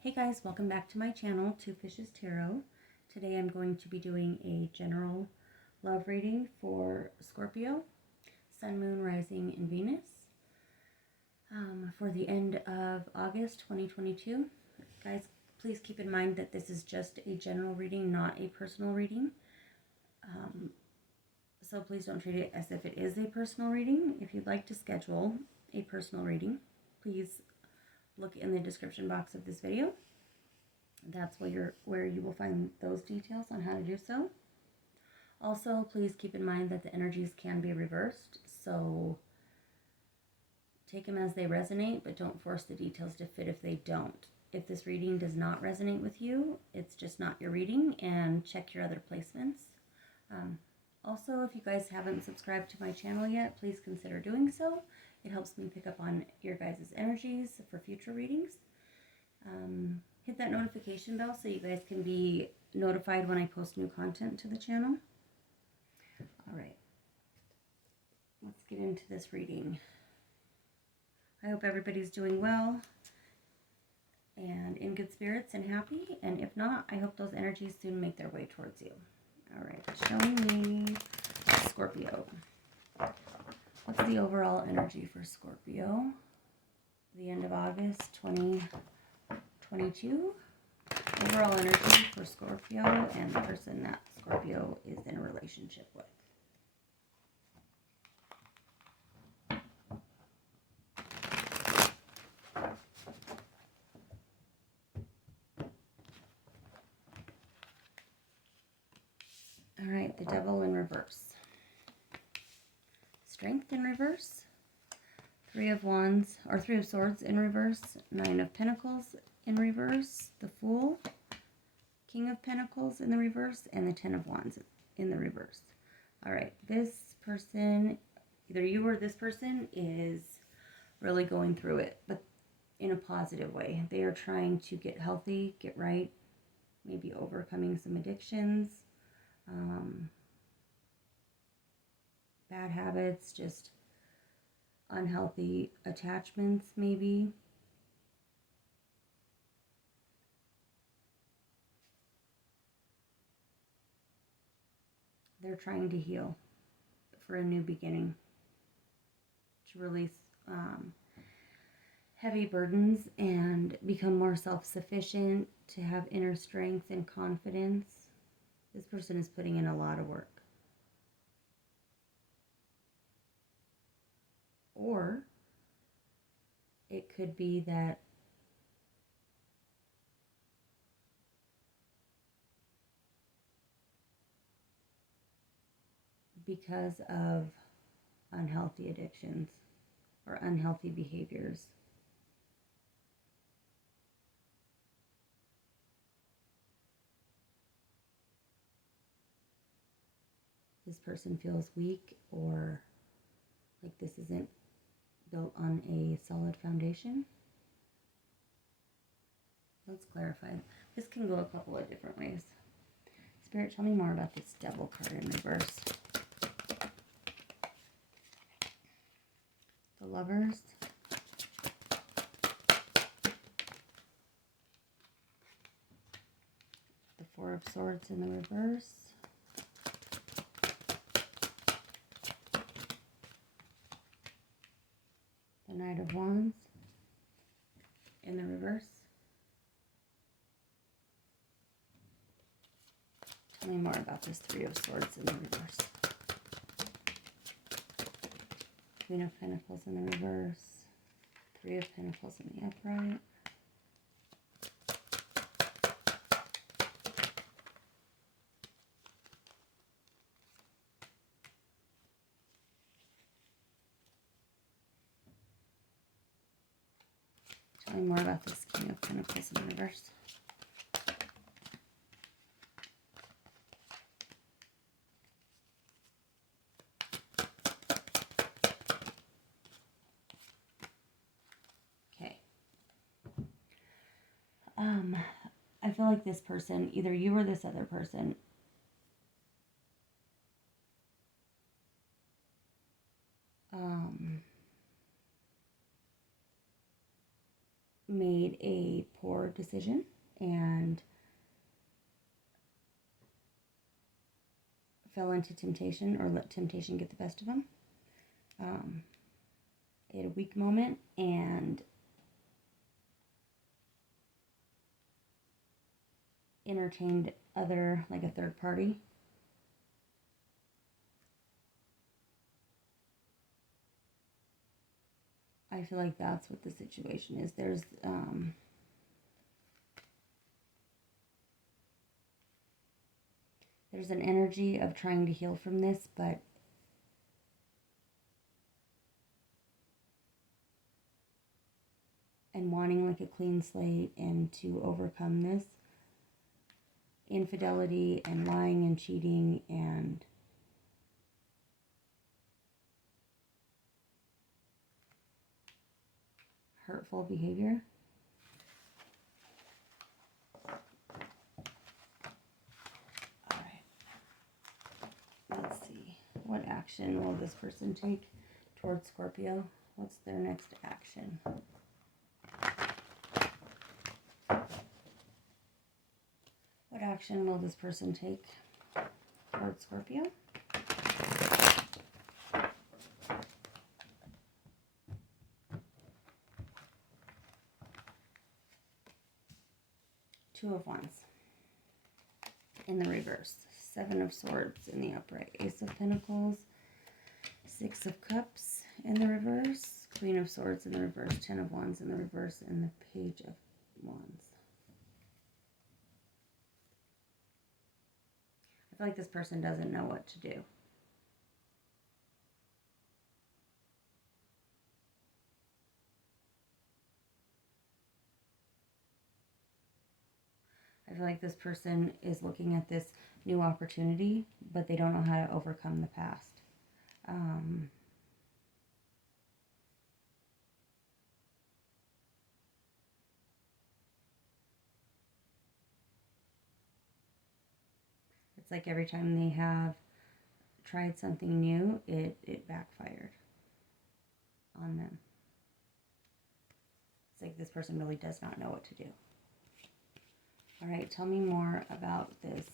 Hey guys, welcome back to my channel, Two Fishes Tarot. Today I'm going to be doing a general love reading for Scorpio, Sun, Moon, Rising, and Venus for the end of August 2022. Guys, please keep in mind that this is just a general reading, not a personal reading. So please don't treat it as if it is a personal reading. If you'd like to schedule a personal reading, please look in the description box of this video. That's where you will find those details on how to do so. Also, please keep in mind that the energies can be reversed, so take them as they resonate, but don't force the details to fit if they don't. If this reading does not resonate with you, it's just not your reading, and check your other placements. Also, if you guys haven't subscribed to my channel yet, please consider doing so. It helps me pick up on your guys' energies for future readings. Hit that notification bell so you guys can be notified when I post new content to the channel. Alright, let's get into this reading. I hope everybody's doing well and in good spirits and happy, and if not, I hope those energies soon make their way towards you. Alright, showing me Scorpio. What's the overall energy for Scorpio? The end of August 2022. Overall energy for Scorpio and the person that Scorpio is in a relationship with. Alright, the Devil in reverse. Strength in reverse. Three of Wands, or Three of Swords in reverse. Nine of Pentacles in reverse. The Fool. King of Pentacles in the reverse. And the Ten of Wands in the reverse. Alright, this person, either you or this person, is really going through it, but in a positive way. They are trying to get healthy, get right, maybe overcoming some addictions. Bad habits, just unhealthy attachments maybe. They're trying to heal for a new beginning, to release heavy burdens and become more self-sufficient, to have inner strength and confidence. This person is putting in a lot of work. Or it could be that because of unhealthy addictions or unhealthy behaviors, this person feels weak, or like this isn't built on a solid foundation. Let's clarify. This can go a couple of different ways. Spirit, tell me more about this Devil card in reverse. The Lovers. The Four of Swords in the reverse. The Knight of Wands in the reverse. Tell me more about this Three of Swords in the reverse. Queen of Pentacles in the reverse. Three of Pentacles in the upright. Tell me more about this King of Pentacles in reverse. Okay. I feel like this person, either you or this other person, made a poor decision and fell into temptation, or let temptation get the best of them. They had a weak moment and entertained like a third party. I feel like that's what the situation is. There's an energy of trying to heal from this, but and wanting like a clean slate and to overcome this infidelity and lying and cheating and hurtful behavior. All right. Let's see. What action will this person take towards Scorpio? What's their next action? What action will this person take towards Scorpio? Two of Wands in the reverse. Seven of Swords in the upright. Ace of Pentacles. Six of Cups in the reverse. Queen of Swords in the reverse. Ten of Wands in the reverse. And the Page of Wands. I feel like this person doesn't know what to do. I feel like this person is looking at this new opportunity, but they don't know how to overcome the past. It's like every time they have tried something new, it backfired on them. It's like this person really does not know what to do. All right, tell me more about this.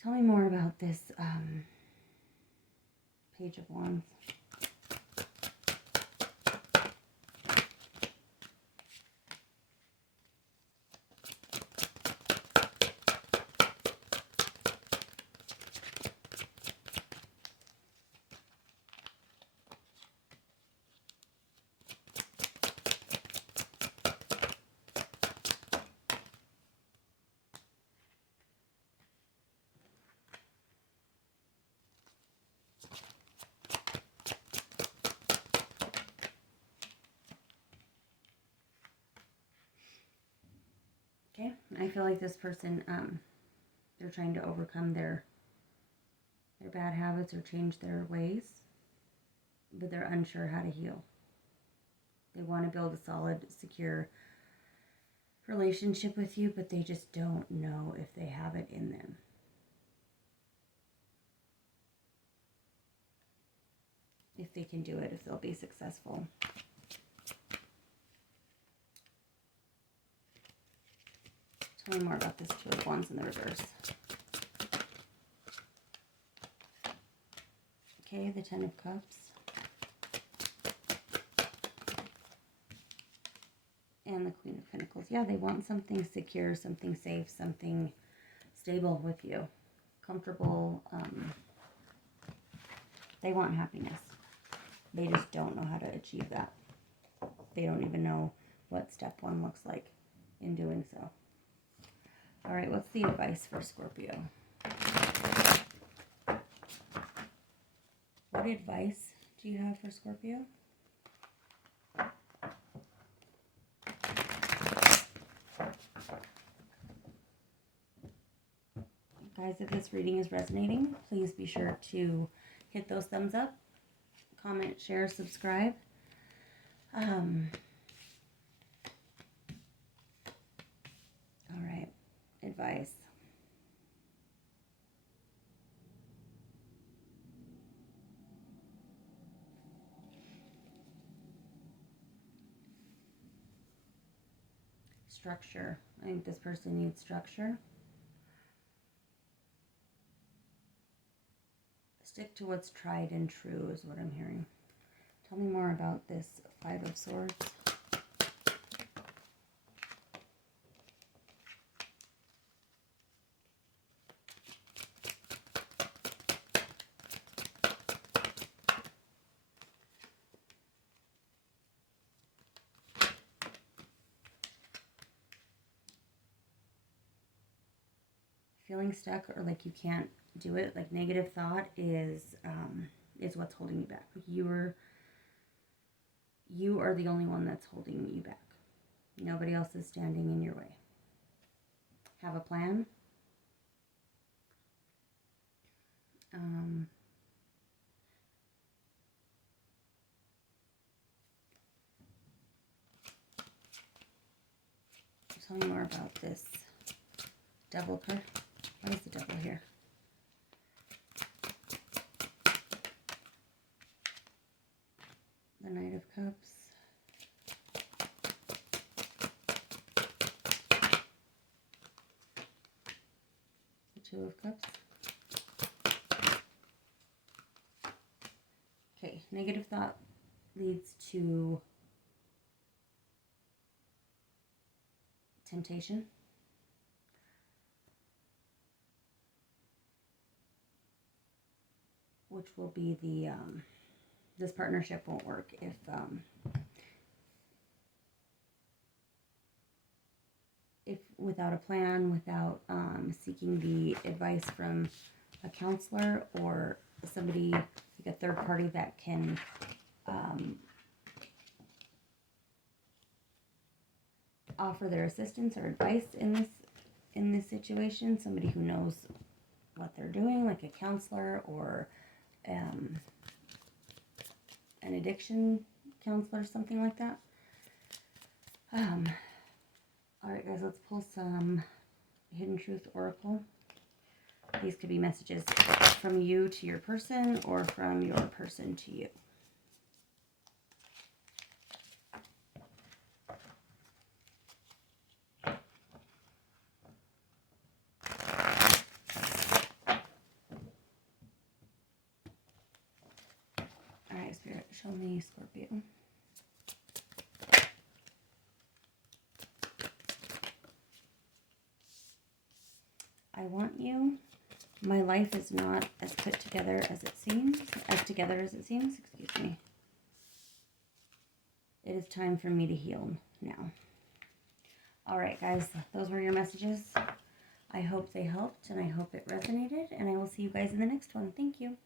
Tell me more about this Page of Wands. Okay, I feel like this person, they're trying to overcome their bad habits or change their ways, but they're unsure how to heal. They want to build a solid, secure relationship with you, but they just don't know if they have it in them. If they can do it, if they'll be successful. Tell me more about this Two of Wands in the reverse. Okay, the Ten of Cups. And the Queen of Pentacles. Yeah, they want something secure, something safe, something stable with you. Comfortable. They want happiness. They just don't know how to achieve that. They don't even know what step one looks like in doing so. All right, what's the advice for Scorpio? What advice do you have for Scorpio? Guys, if this reading is resonating, please be sure to hit those thumbs up, comment, share, subscribe. All right, advice. Structure. I think this person needs structure. Stick to what's tried and true is what I'm hearing. Tell me more about this Five of Swords. Feeling stuck or like you can't do it, like negative thought is what's holding you back. Like you are the only one that's holding you back. Nobody else is standing in your way. Have a plan. Tell me more about this Devil card. Why is the Devil here? The Knight of Cups. The Two of Cups. Okay, negative thought leads to temptation. Which will be the, this partnership won't work if without a plan, without seeking the advice from a counselor or somebody, like a third party that can offer their assistance or advice in this situation. Somebody who knows what they're doing, like a counselor or an addiction counselor, something like that. All right, guys, let's pull some Hidden Truth Oracle. These could be messages from you to your person or from your person to you. All right, Spirit, show me Scorpio. I want you. My life is not as put together as it seems. Excuse me. It is time for me to heal now. All right, guys, those were your messages. I hope they helped and I hope it resonated, and I will see you guys in the next one. Thank you.